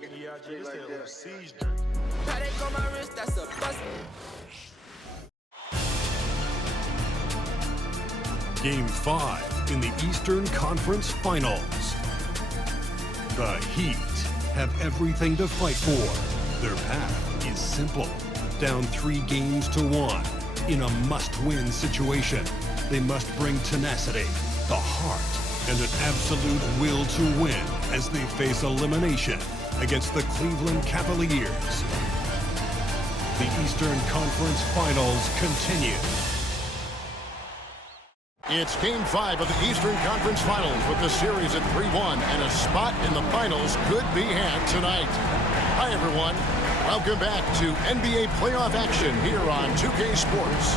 Yeah, I just said it was siege. Paddock on my wrist, that's a bust. Game 5 in the Eastern Conference Finals. The Heat have everything to fight for. Their path is simple. Down 3 games to 1 in a must-win situation. They must bring tenacity, the heart, and an absolute will to win as they face elimination against the Cleveland Cavaliers. The Eastern Conference Finals continue. It's Game 5 of the Eastern Conference Finals with the series at 3-1, and a spot in the finals could be had tonight. Hi, everyone. Welcome back to NBA playoff action here on 2K Sports.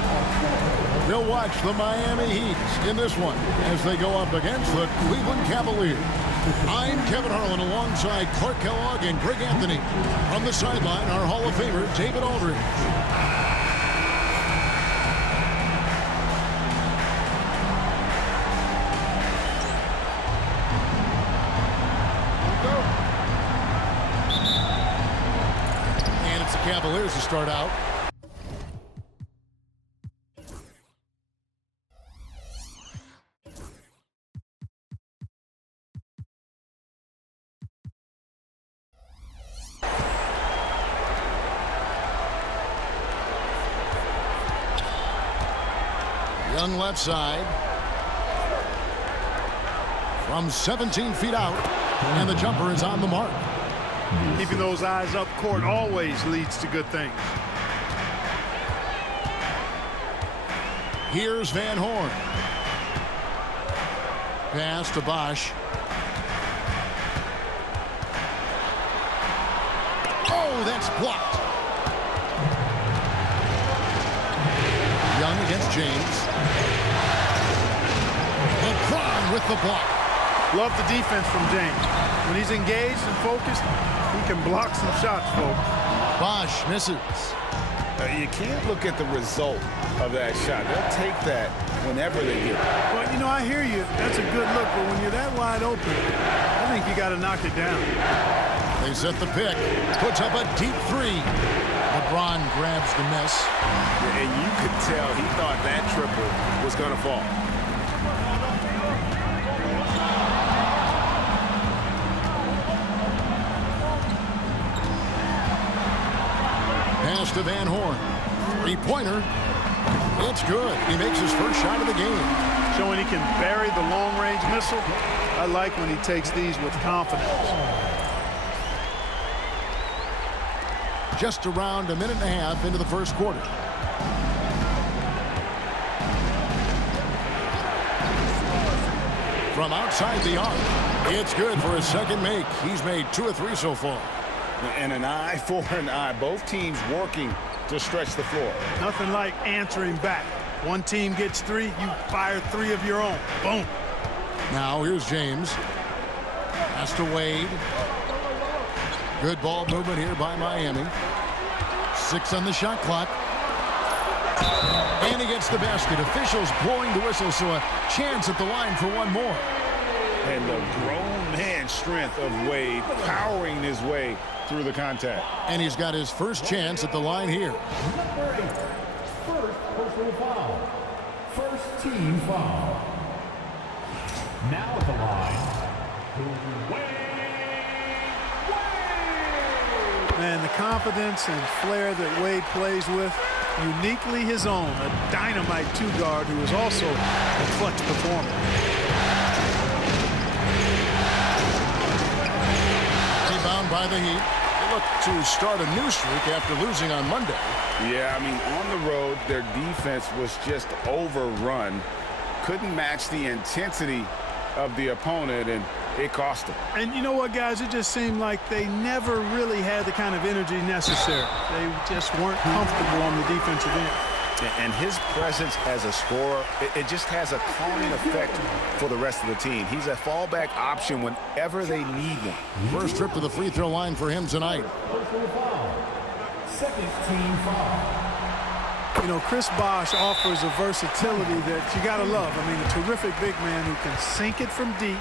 We'll watch the Miami Heat in this one as they go up against the Cleveland Cavaliers. I'm Kevin Harlan alongside Clark Kellogg and Greg Anthony. From the sideline, our Hall of Famer, David Aldridge. Cavaliers to start out. Young left side. From 17 feet out. And the jumper is on the mark. Keeping those eyes up court always leads to good things. Here's Van Horn. Pass to Bosch. Oh, that's blocked. Young against James. LeBron with the block. Love the defense from James. When he's engaged and focused, he can block some shots, folks. Bosch misses. You can't look at the result of that shot. They'll take that whenever they get it. Well, you know, I hear you. That's a good look, but when you're that wide open, I think you got to knock it down. They set the pick. Puts up a deep 3. LeBron grabs the miss. And you could tell he thought that triple was going to fall. Pass to Van Horn. 3-pointer. It's good. He makes his first shot of the game. Showing he can bury the long-range missile. I like when he takes these with confidence. Just around a minute and a half into the first quarter. From outside the arc. It's good for his second make. He's made 2 or 3 so far. And an eye for an eye. Both teams working to stretch the floor. Nothing like answering back. One team gets 3, you fire 3 of your own. Boom. Now here's James. Pass to Wade. Good ball movement here by Miami. 6 on the shot clock. And he gets the basket. Officials blowing the whistle, so a chance at the line for one more. And the grown man strength of Wade powering his way through the contact. And he's got his first chance at the line here. Number 8, first personal foul. First team foul. Now at the line, Wade. Man, the confidence and flair that Wade plays with, uniquely his own. A dynamite 2-guard who is also a clutch performer. Rebound by the Heat. They look to start a new streak after losing on Monday. Yeah, I mean, on the road, their defense was just overrun. Couldn't match the intensity of the opponent, and it cost them. And you know what, guys? It just seemed like they never really had the kind of energy necessary. They just weren't comfortable on the defensive end. And his presence as a scorer, it just has a calming effect for the rest of the team. He's a fallback option whenever they need one. First trip to the free throw line for him tonight. Personal foul. Second team foul. You know, Chris Bosh offers a versatility that you got to love. I mean, a terrific big man who can sink it from deep,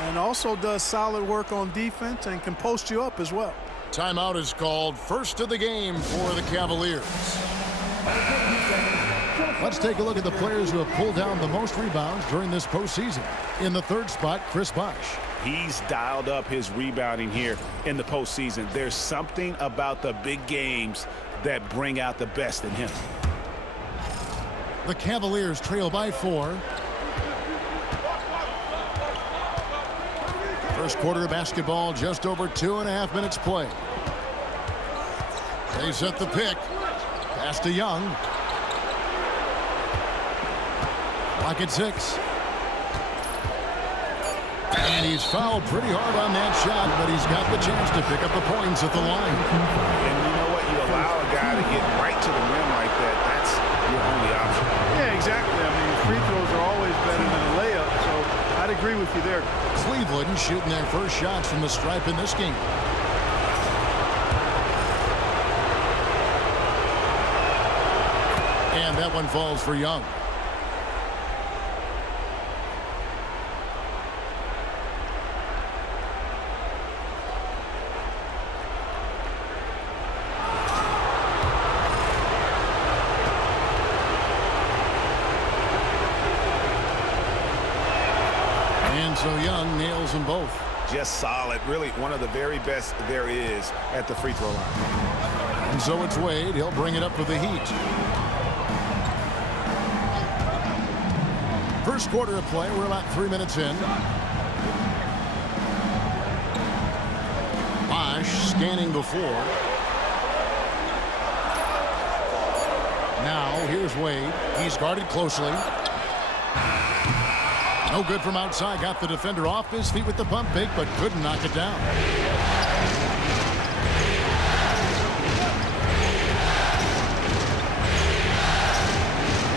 and also does solid work on defense and can post you up as well. Timeout is called. First of the game for the Cavaliers. Let's take a look at the players who have pulled down the most rebounds during this postseason. In the third spot, Chris Bosh. He's dialed up his rebounding here in the postseason. There's something about the big games that bring out the best in him. The Cavaliers trail by 4. First quarter of basketball, just over 2.5 minutes play. They set the pick. Pass to Young. Clock at 6. And he's fouled pretty hard on that shot, but he's got the chance to pick up the points at the line. And you know what? You allow a guy to get right to the rim like that. That's your only option. Yeah, exactly. I mean, free throws are always better than a layup, so I'd agree with you there. Cleveland shooting their first shots from the stripe in this game. And that one falls for Young. So Young nails them both. Just solid. Really one of the very best there is at the free throw line. And so it's Wade. He'll bring it up for the Heat. First quarter of play. We're about 3 minutes in. Bosh scanning before. Now here's Wade. He's guarded closely. No good from outside. Got the defender off his feet with the pump fake, but couldn't knock it down.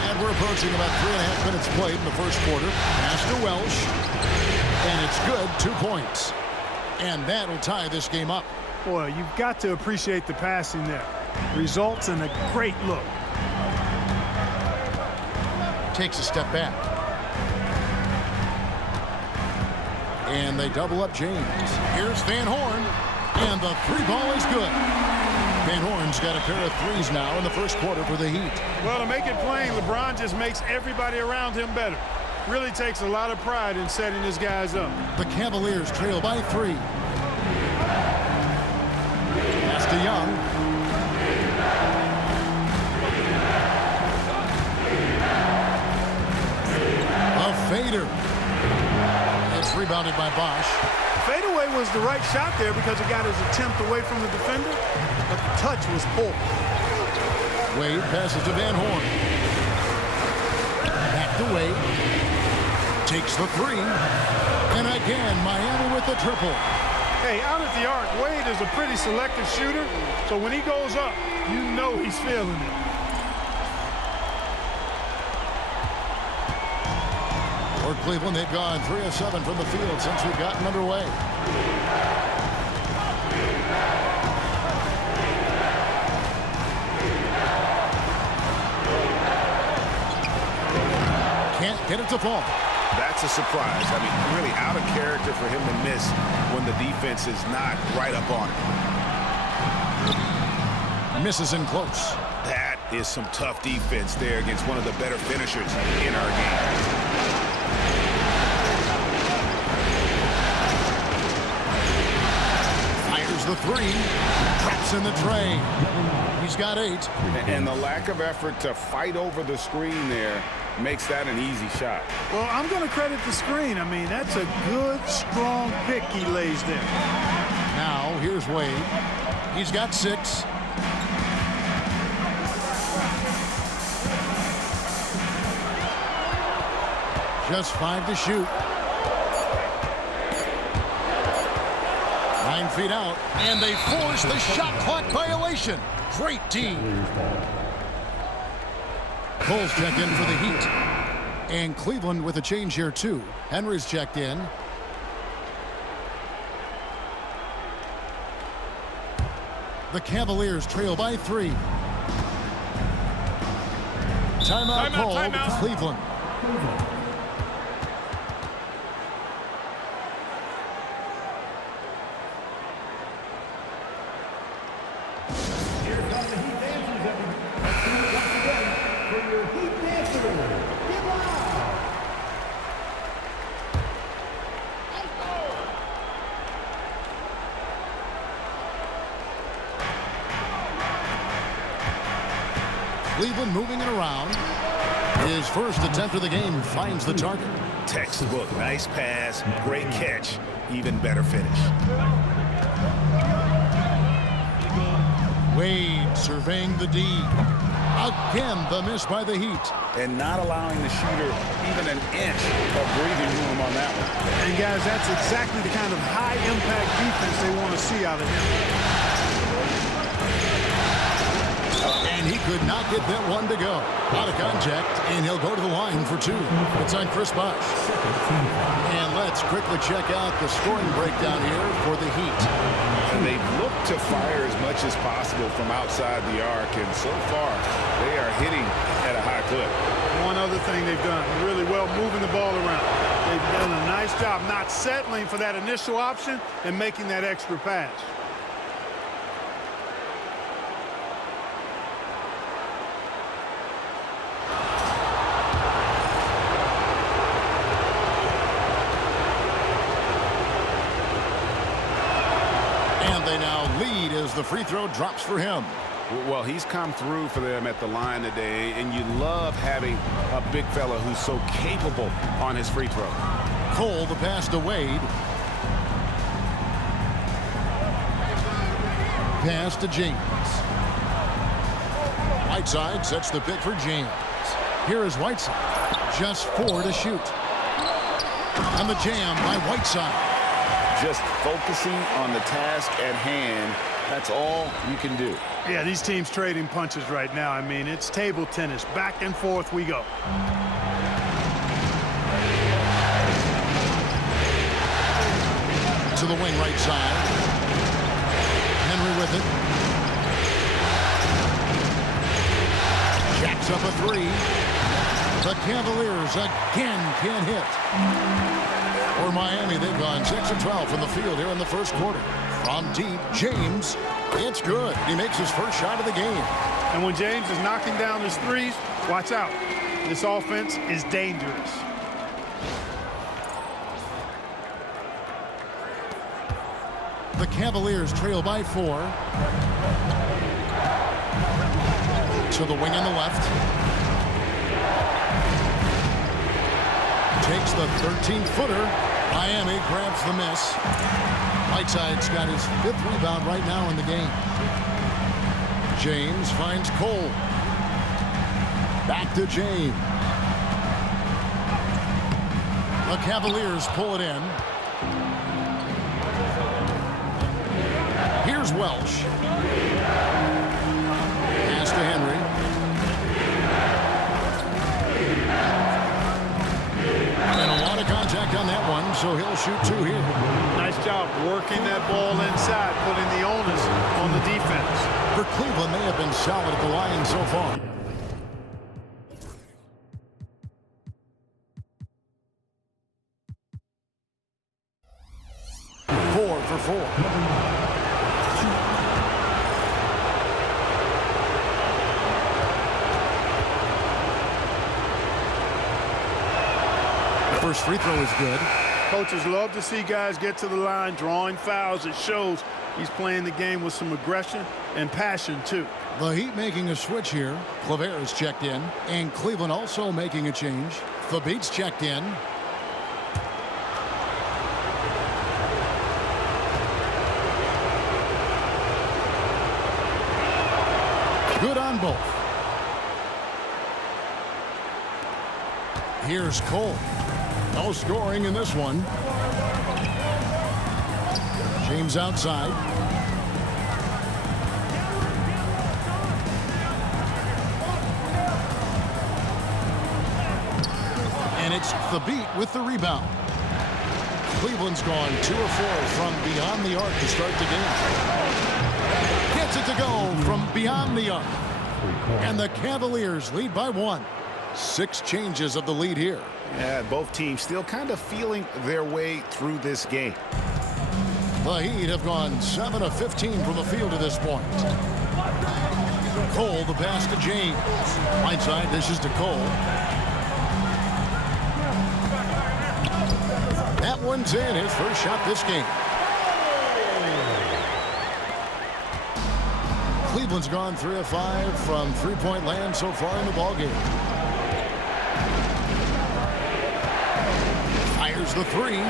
And we're approaching about 3.5 minutes played in the first quarter. Pass to Welsh. And it's good. 2 points. And that'll tie this game up. Boy, you've got to appreciate the passing there. Results in a great look. Takes a step back. And they double up James. Here's Van Horn. And the 3 ball is good. Van Horn's got a pair of 3s now in the first quarter for the Heat. Well, to make it plain, LeBron just makes everybody around him better. Really takes a lot of pride in setting his guys up. The Cavaliers trail by 3. Pass to Young. A fader. It's rebounded by Bosh. Fadeaway was the right shot there because it got his attempt away from the defender, but the touch was poor. Wade passes to Van Horn. Back to Wade. Takes the 3. And again, Miami with the triple. Hey, out at the arc, Wade is a pretty selective shooter, so when he goes up, you know he's feeling it. For Cleveland, they've gone 3 of 7 from the field since we've gotten underway. Can't get it to fall. That's a surprise. I mean, really out of character for him to miss when the defense is not right up on it. Misses in close. That is some tough defense there against one of the better finishers in our game. The 3. Traps in the tray. He's got 8. And the lack of effort to fight over the screen there makes that an easy shot. Well, I'm going to credit the screen. I mean, that's a good, strong pick he lays there. Now, here's Wade. He's got 6. Just 5 to shoot. 9 feet out, and they force the shot clock violation. Great team. Cole's checked in for the Heat. And Cleveland with a change here, too. Henry's checked in. The Cavaliers trail by 3. Timeout called. Cleveland. for your Heat dancers. Get loud. Cleveland moving it around. His first attempt of the game finds the target. Textbook, nice pass, great catch, even better finish. Wade surveying the D. Again, the miss by the Heat. And not allowing the shooter even an inch of breathing room on that one. And guys, that's exactly the kind of high-impact defense they want to see out of him. And he could not get that one to go. Out of contact, and he'll go to the line for two. It's on Chris Bosh. And let's quickly check out the scoring breakdown here for the Heat. And they look to fire as much as possible from outside the arc, and so far, they are hitting at a high clip. One other thing they've done really well, moving the ball around. They've done a nice job not settling for that initial option and making that extra pass. They now lead as the free throw drops for him. Well, he's come through for them at the line today, and you love having a big fella who's so capable on his free throw. Cole, the pass to Wade. Pass to James. Whiteside sets the pick for James. Here is Whiteside. Just 4 to shoot. And the jam by Whiteside. Just focusing on the task at hand, that's all you can do. Yeah, these teams trading punches right now. I mean, it's table tennis. Back and forth we go. To the wing right side. Henry with it. Jacks up a three. The Cavaliers again can't hit. For Miami, they've gone 6 of 12 from the field here in the first quarter. From deep, James, it's good. He makes his first shot of the game. And when James is knocking down his threes, watch out. This offense is dangerous. The Cavaliers trail by 4. To the wing on the left. Takes the 13-footer. Miami grabs the miss. Whiteside's got his 5th rebound right now in the game. James finds Cole. Back to James. The Cavaliers pull it in. Here's Welsh. Pass to Henry. And a lot of contact on that one, so he'll shoot 2 here. Nice job working that ball inside, putting the onus on the defense. For Cleveland, they have been solid at the line so far. Four for 4. First free throw is good. Coaches love to see guys get to the line, drawing fouls. It shows he's playing the game with some aggression and passion, too. The Heat making a switch here. Claver is checked in, and Cleveland also making a change. The Beats checked in. Good on both. Here's Cole. No scoring in this one. James outside. And it's the Beat with the rebound. Cleveland's gone 2 of 4 from beyond the arc to start the game. Gets it to go from beyond the arc. And the Cavaliers lead by 1. 6 changes of the lead here. Yeah, both teams still kind of feeling their way through this game. The Heat have gone 7 of 15 from the field to this point. Cole, the pass to James. Right side, dishes to Cole. That one's in, his first shot this game. Cleveland's gone 3 of 5 from three-point land so far in the ballgame. Fires the three.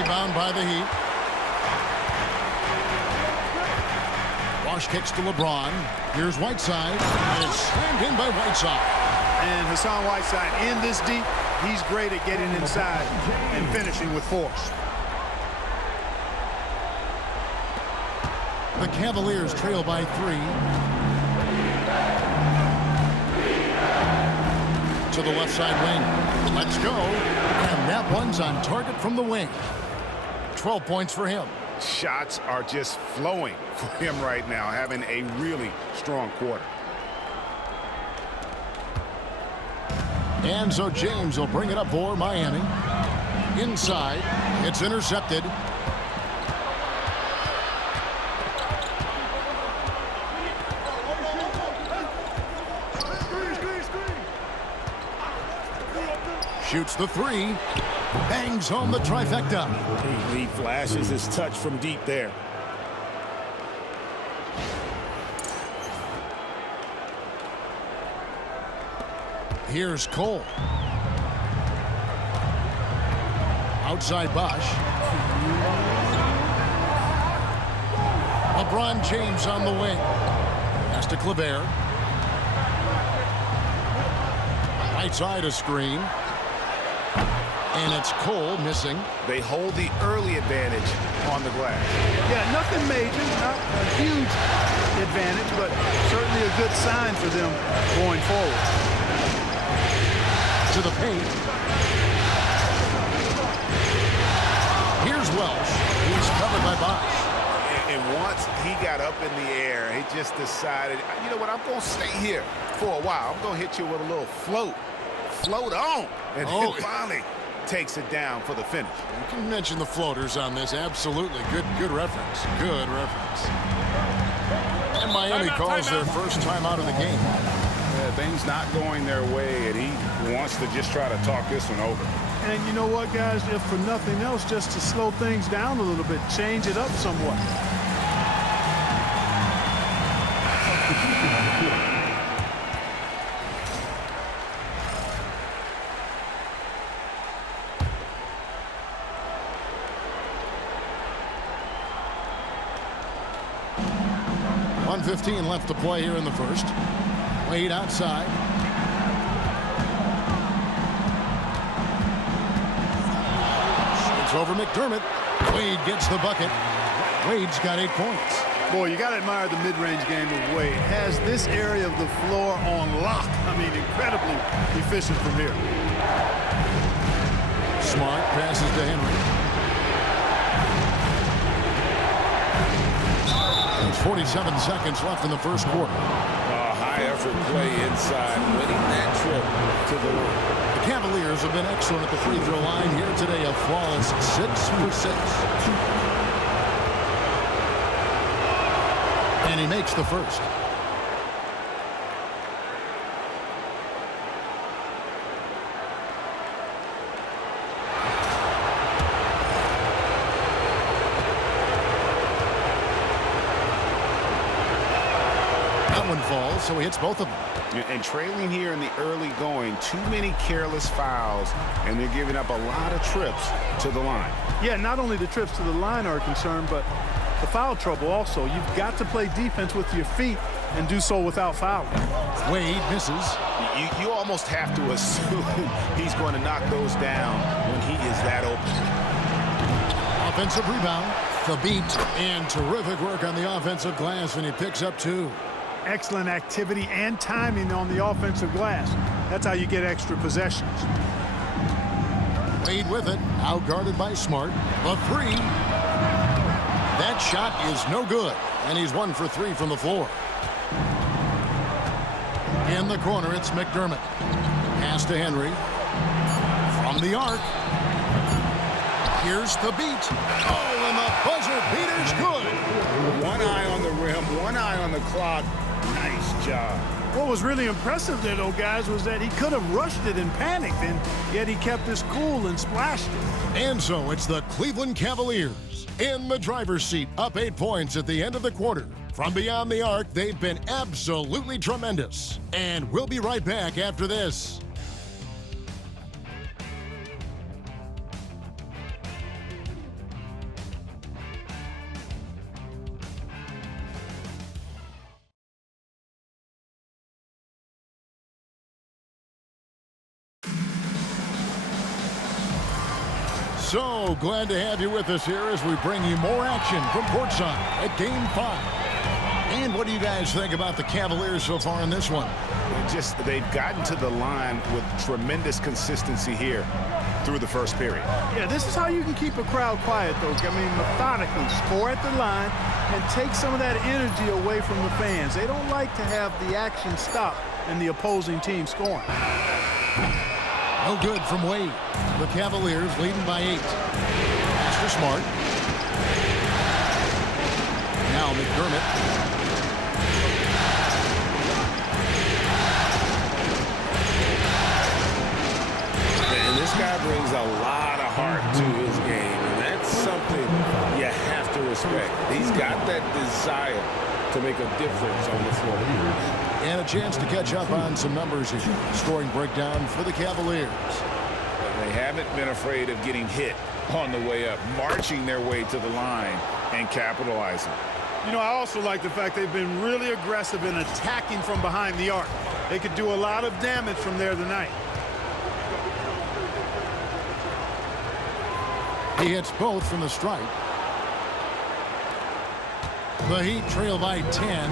Rebound by the Heat. Wash kicks to LeBron. Here's Whiteside. And it's slammed in by Whiteside. And Hassan Whiteside in this deep, he's great at getting inside and finishing with force. The Cavaliers trail by 3. To the left side wing. Let's go. And that one's on target from the wing. 12 points for him. Shots are just flowing for him right now, having a really strong quarter. And so James will bring it up for Miami. Inside. It's intercepted. Shoots the three. Bangs home the trifecta. He flashes his touch from deep there. Here's Cole. Outside Bosch. LeBron James on the wing. Pass to Kleber. Right side a screen. And it's Cole missing. They hold the early advantage on the glass. Yeah, nothing major, not a huge advantage, but certainly a good sign for them going forward. To the paint. Here's Welsh. He's covered by Bosch. And once he got up in the air, he just decided, you know what, I'm going to stay here for a while. I'm going to hit you with a little float. Float on. And then finally takes it down for the finish. You can mention the floaters on this. Absolutely. Good reference. Good reference. And Miami calls their first time out of the game. Yeah, things not going their way, and he wants to just try to talk this one over. And you know what, guys, if for nothing else, just to slow things down a little bit, change it up somewhat. .115 left to play here in the first. Wade outside. It's over McDermott. Wade gets the bucket. Wade's got 8 points. Boy, you got to admire the mid-range game of Wade. Has this area of the floor on lock. I mean, incredibly efficient from here. Smart passes to Henry. There's 47 seconds left in the first quarter. High-effort play inside, winning that trip to the line. The Cavaliers have been excellent at the free throw line here today. A flawless 6 for 6. And he makes the first. Falls, so he hits both of them. And trailing here in the early going, too many careless fouls, and they're giving up a lot of trips to the line. Yeah, not only the trips to the line are a concern, but the foul trouble also. You've got to play defense with your feet and do so without fouling. Wade misses. You almost have to assume he's going to knock those down when he is that open. Offensive rebound. The beat. And terrific work on the offensive glass, and he picks up 2. Excellent activity and timing on the offensive glass. That's how you get extra possessions. Wade with it, outguarded by Smart. The three. That shot is no good, and he's 1 for 3 from the floor. In the corner, it's McDermott. Pass to Henry. From the arc. Here's the beat. Oh, and the buzzer beater's good. One eye on the rim, one eye on the clock. Nice job. What was really impressive there, though, guys, was that he could have rushed it and panicked, and yet he kept his cool and splashed it. And so it's the Cleveland Cavaliers in the driver's seat, up 8 points at the end of the quarter. From beyond the arc, they've been absolutely tremendous. And we'll be right back after this. So glad to have you with us here as we bring you more action from courtside at Game 5. And what do you guys think about the Cavaliers so far in this one? They've gotten to the line with tremendous consistency here through the first period. Yeah, this is how you can keep a crowd quiet, though. I mean, methodically score at the line and take some of that energy away from the fans. They don't like to have the action stop and the opposing team scoring. No good from Wade. The Cavaliers leading by 8. Pass to Smart. Now McDermott. And this guy brings a lot of heart to his game, and that's something you have to respect. He's got that desire to make a difference on the floor. And a chance to catch up on some numbers here. Scoring breakdown for the Cavaliers. They haven't been afraid of getting hit on the way up, marching their way to the line and capitalizing. You know, I also like the fact they've been really aggressive in attacking from behind the arc. They could do a lot of damage from there tonight. He hits both from the stripe. The Heat trail by 10.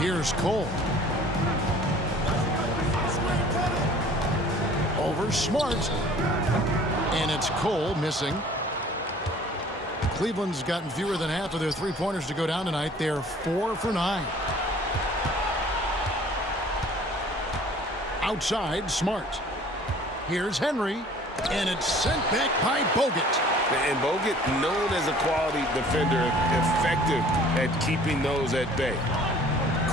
Here's Cole. Over Smart. And it's Cole missing. Cleveland's gotten fewer than half of their three-pointers to go down tonight. They're 4 for 9. Outside, Smart. Here's Henry. And it's sent back by Bogut. And Bogut, known as a quality defender, effective at keeping those at bay.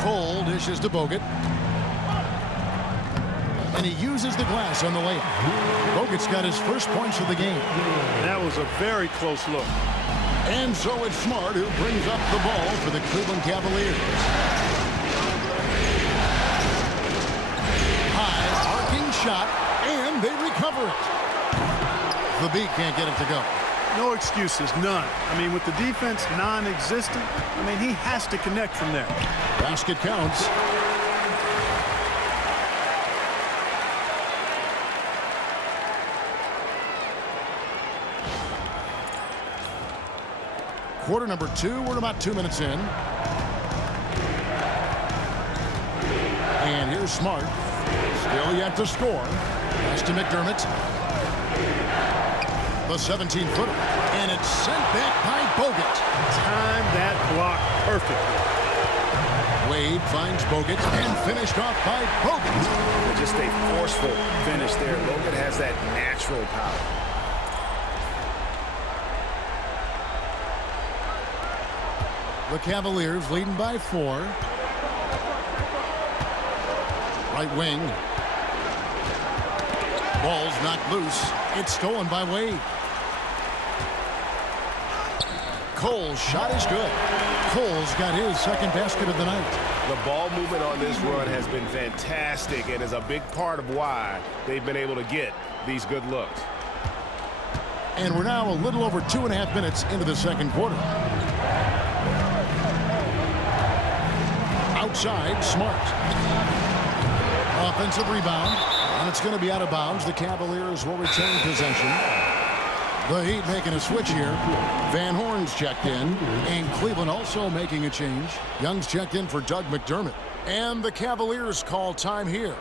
Cole dishes to Bogut. And he uses the glass on the layup. Bogut's got his first points of the game. That was a very close look. And so it's Smart who brings up the ball for the Cleveland Cavaliers. High arcing shot, and they recover it. The beat can't get it to go. No excuses, none. I mean, with the defense non-existent, I mean, he has to connect from there. Basket counts. Quarter number 2, we're about 2 minutes in. And here's Smart. Still yet to score. Pass to McDermott. The 17-footer. And it's sent back by Bogut. Time that block perfectly. Wade finds Bogut and finished off by Bogut. Just a forceful finish there. Bogut has that natural power. The Cavaliers leading by 4. Right wing. Ball's knocked loose. It's stolen by Wade. Cole's shot is good. Cole's got his second basket of the night. The ball movement on this run has been fantastic and is a big part of why they've been able to get these good looks. And we're now a little over 2.5 minutes into the second quarter. Outside, Smart. Offensive rebound, and it's going to be out of bounds. The Cavaliers will retain possession. The Heat making a switch here. Van Horn's checked in, and Cleveland also making a change. Young's checked in for Doug McDermott. And the Cavaliers call time here.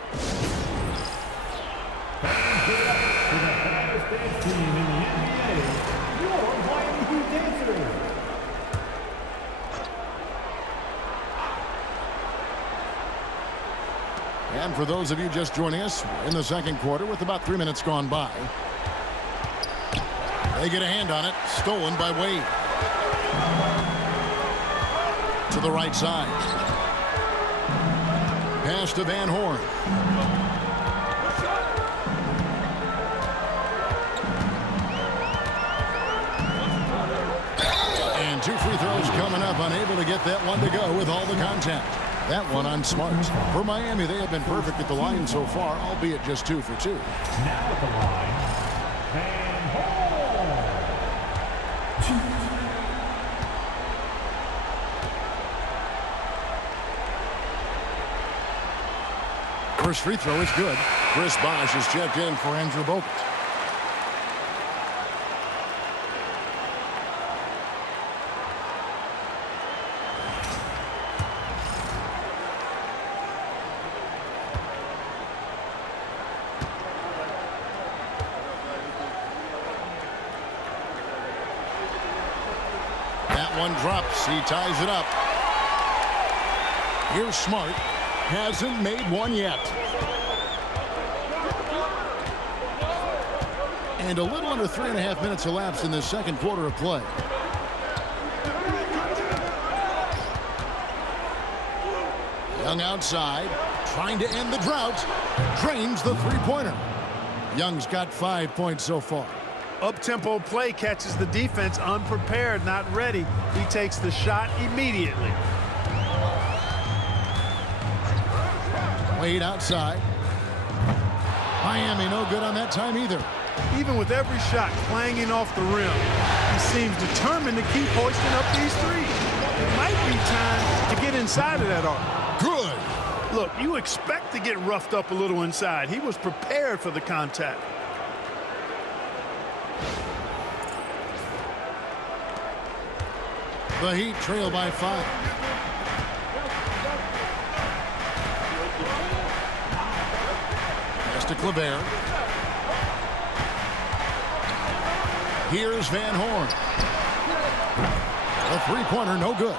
And for those of you just joining us in the second quarter with about 3 minutes gone by, they get a hand on it, stolen by Wade. to the right side. Pass to Van Horn. And 2 free throws coming up, unable to get that one to go with all the contact. That one on Smart. For Miami, they have been perfect at the line so far, albeit just 2 for 2. Now at the line, Van Horn. First free throw is good. Chris Bosh is checked in for Andrew Bogut. One drops. He ties it up. Here's Smart. Hasn't made one yet. And a little under 3.5 minutes elapsed in the second quarter of play. Young outside, trying to end the drought. Drains the three-pointer. Young's got 5 points so far. Up-tempo play catches the defense unprepared, not ready. He takes the shot immediately. Wade outside. Miami no good on that time either. Even with every shot clanging off the rim, he seems determined to keep hoisting up these threes. It might be time to get inside of that arc. Good. Look, you expect to get roughed up a little inside. He was prepared for the contact. The Heat trail by 5. Pass to Kleber. Here's Van Horn. A three-pointer, no good.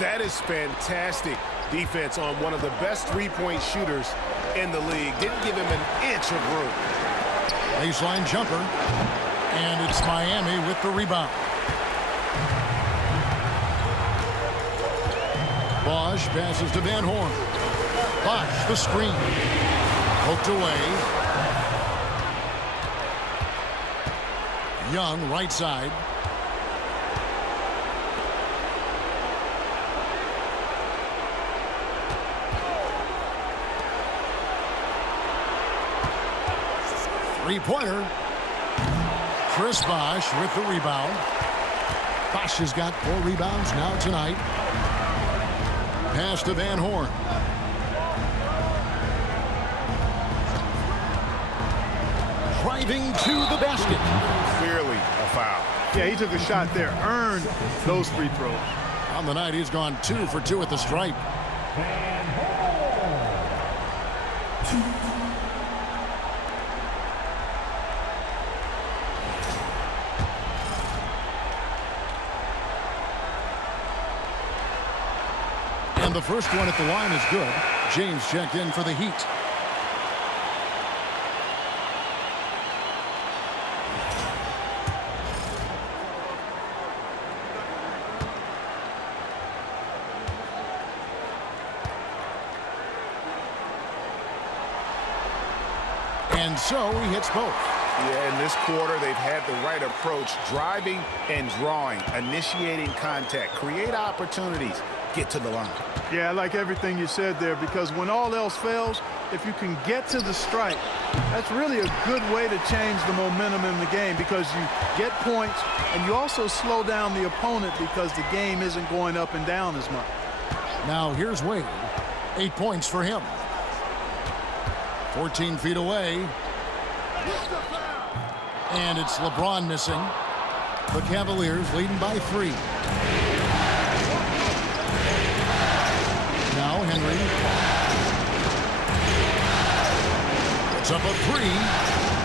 That is fantastic defense on one of the best three-point shooters in the league. Didn't give him an inch of room. Baseline jumper. And it's Miami with the rebound. Bosh passes to Van Horn. Bosh, the screen. Poked away. Young, right side. Three-pointer. Chris Bosh with the rebound. Bosh has got 4 rebounds now tonight. Pass to Van Horn. Driving to the basket. Clearly a foul. Yeah, he took a shot there, earned those free throws. On the night, he's gone 2 for 2 at the stripe. Van Horn. And the first one at the line is good. James checked in for the Heat. And so he hits both. Yeah, in this quarter, they've had the right approach, driving and drawing, initiating contact, create opportunities, get to the line. Yeah, I like everything you said there, because when all else fails, if you can get to the strike, that's really a good way to change the momentum in the game, because you get points and you also slow down the opponent because the game isn't going up and down as much. Now here's Wade. 8 points for him. 14 feet away. And it's LeBron missing. The Cavaliers leading by 3. Now Henry. It's up a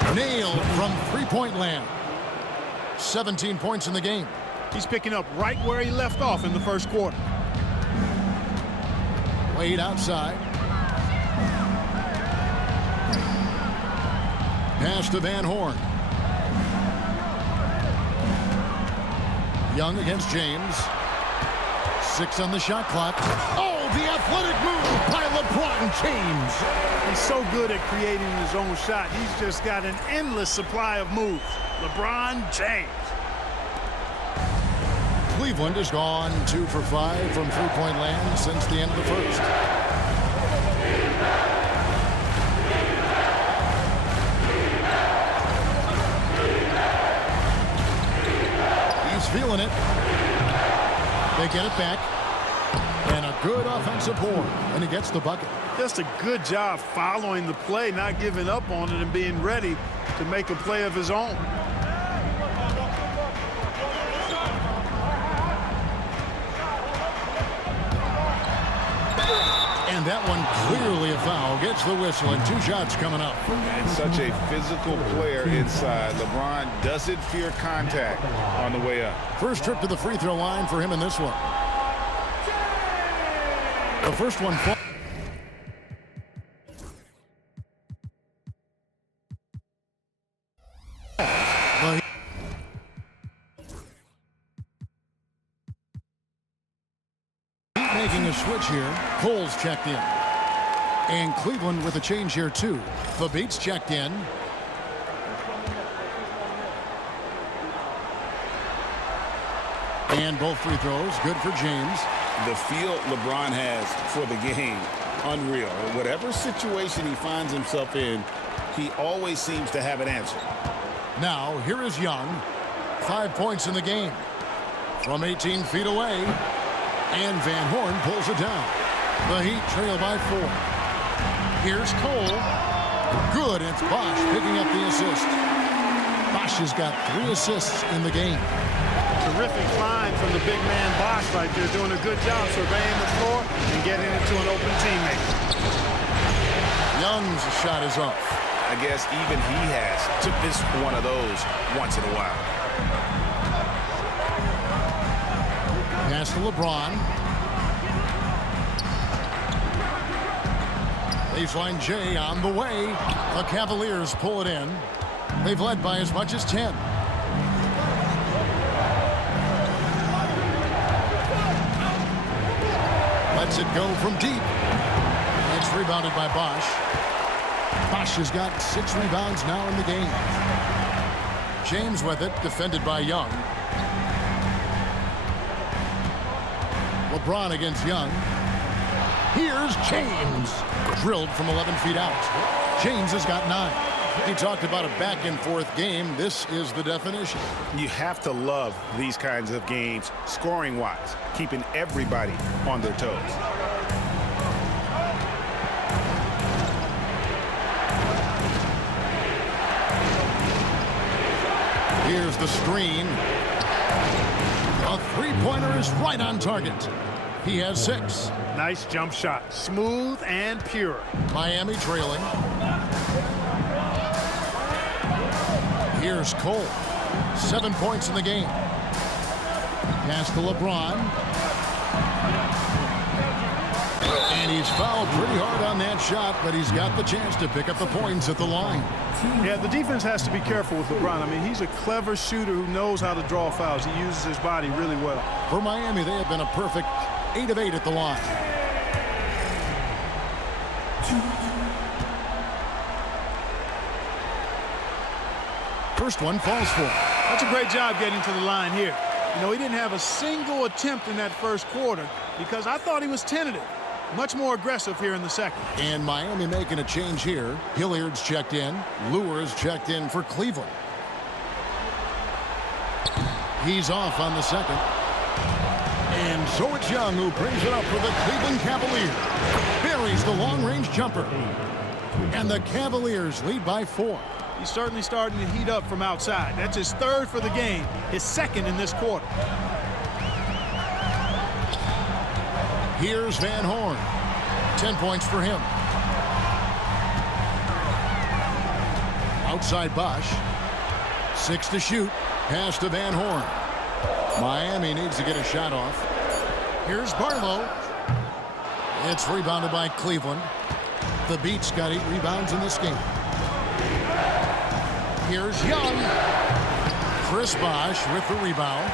3. Nailed from three-point land. 17 points in the game. He's picking up right where he left off in the first quarter. Wade outside. Pass to Van Horn. Young against James. 6 on the shot clock. Oh, the athletic move by LeBron James. He's so good at creating his own shot. He's just got an endless supply of moves. LeBron James. Cleveland has gone 2 for 5 from three-point land since the end of the first. He's feeling it. They get it back. And a good offensive board. And he gets the bucket. Just a good job following the play, not giving up on it, and being ready to make a play of his own. And that one clearly a foul. Gets the whistle, and 2 shots coming up. And such a physical player inside. LeBron doesn't fear contact on the way up. First trip to the free throw line for him in this one. The first one. Making a switch here. Cole's checked in. And Cleveland with a change here too. Fabit's checked in. And both free throws good for James. The feel LeBron has for the game, unreal. Whatever situation he finds himself in, he always seems to have an answer. Now here is Young. 5 points in the game. From 18 feet away. And Van Horn pulls it down. The Heat trail by 4. Here's Cole. Good. It's Bosch picking up the assist. Bosch has got 3 assists in the game. Terrific find from the big man Bosch right there, doing a good job surveying the floor and getting it to an open teammate. Young's shot is off. I guess even he has to miss one of those once in a while. Pass to LeBron. Baseline J on the way. The Cavaliers pull it in. They've led by as much as 10. Lets it go from deep. It's rebounded by Bosch. Bosch has got 6 rebounds now in the game. James with it, defended by Young. LeBron against Young. Here's James. Drilled from 11 feet out. James has got 9. He talked about a back-and-forth game. This is the definition. You have to love these kinds of games, scoring-wise, keeping everybody on their toes. Here's the screen. A three-pointer is right on target. He has 6. Nice jump shot. Smooth and pure. Miami trailing. Here's Cole. 7 points in the game. Pass to LeBron. And he's fouled pretty hard on that shot, but he's got the chance to pick up the points at the line. Yeah, the defense has to be careful with LeBron. I mean, he's a clever shooter who knows how to draw fouls. He uses his body really well. For Miami, they have been a perfect 8 of 8 at the line. First one falls for him. That's a great job getting to the line here. You know, he didn't have a single attempt in that first quarter because I thought he was tentative. Much more aggressive here in the second. And Miami making a change here. Hilliard's checked in. Lure's checked in for Cleveland. He's off on the second. And so it's Young who brings it up for the Cleveland Cavaliers. Buries the long-range jumper. And the Cavaliers lead by 4. He's certainly starting to heat up from outside. That's his 3rd for the game, his 2nd in this quarter. Here's Van Horn. 10 points for him. Outside Bosch. 6 to shoot. Pass to Van Horn. Miami needs to get a shot off. Here's Barlow. It's rebounded by Cleveland. The Beats got 8 rebounds in this game. Here's Young. Chris Bosch with the rebound.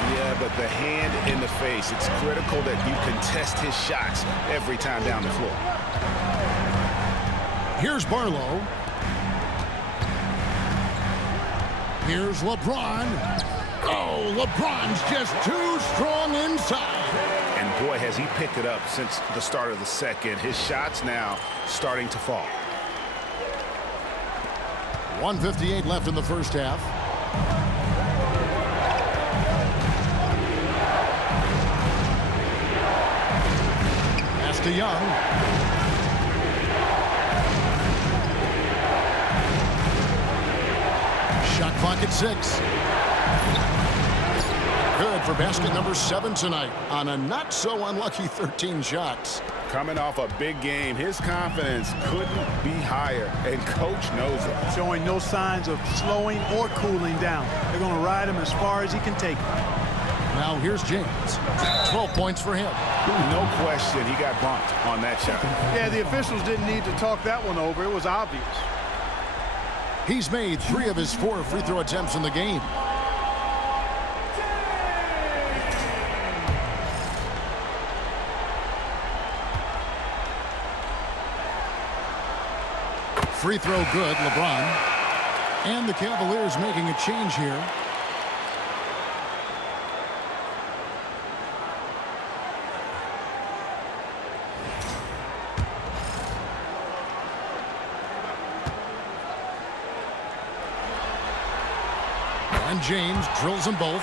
Yeah, but the hand in the face, it's critical that you contest his shots every time down the floor. Here's Barlow. Here's LeBron. Oh, LeBron's just too strong inside. And boy, has he picked it up since the start of the second. His shots now starting to fall. 1:58 left in the first half. Pass to Young. Shot clock at 6. Good for basket number 7 tonight on a not so unlucky 13 shots. Coming off a big game, his confidence couldn't be higher, and coach knows it. Showing no signs of slowing or cooling down. They're going to ride him as far as he can take him. Now here's James. 12 points for him. No question he got bumped on that shot. Yeah, the officials didn't need to talk that one over. It was obvious. He's made 3 of his 4 free throw attempts in the game. Free throw good, LeBron. And the Cavaliers making a change here. And James drills them both.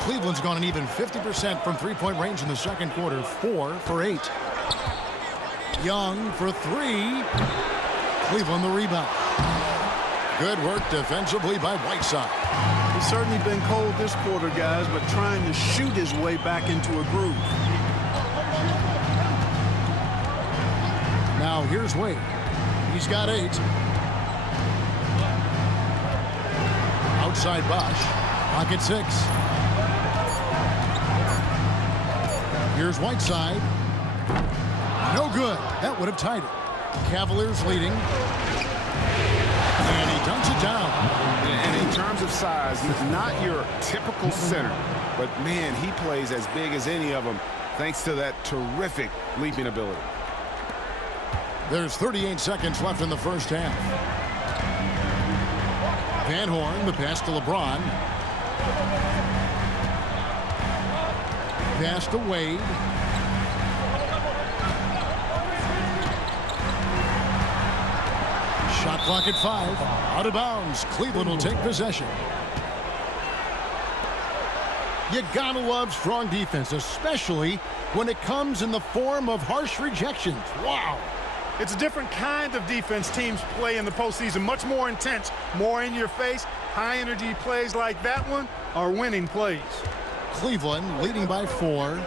Cleveland's gone an even 50% from three-point range in the second quarter. 4 for 8. Young for 3. Cleveland the rebound. Good work defensively by Whiteside. He's certainly been cold this quarter, guys, but trying to shoot his way back into a groove. Now here's Wade. He's got 8. Outside Bosch. Pocket 6. Here's Whiteside. No good. That would have tied it. Cavaliers leading. And he dunks it down. And in terms of size, he's not your typical center. But, man, he plays as big as any of them thanks to that terrific leaping ability. There's 38 seconds left in the first half. Van Horn, the pass to LeBron. Pass to Wade. Shot clock at 5. Out of bounds. Cleveland will take possession. You gotta love strong defense, especially when it comes in the form of harsh rejections. Wow. It's a different kind of defense teams play in the postseason. Much more intense, more in your face. High energy plays like that one are winning plays. Cleveland leading by 4.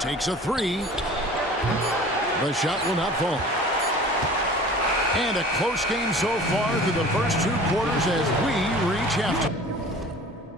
Takes a 3. The shot will not fall. And a close game so far through the first 2 quarters as we reach halftime.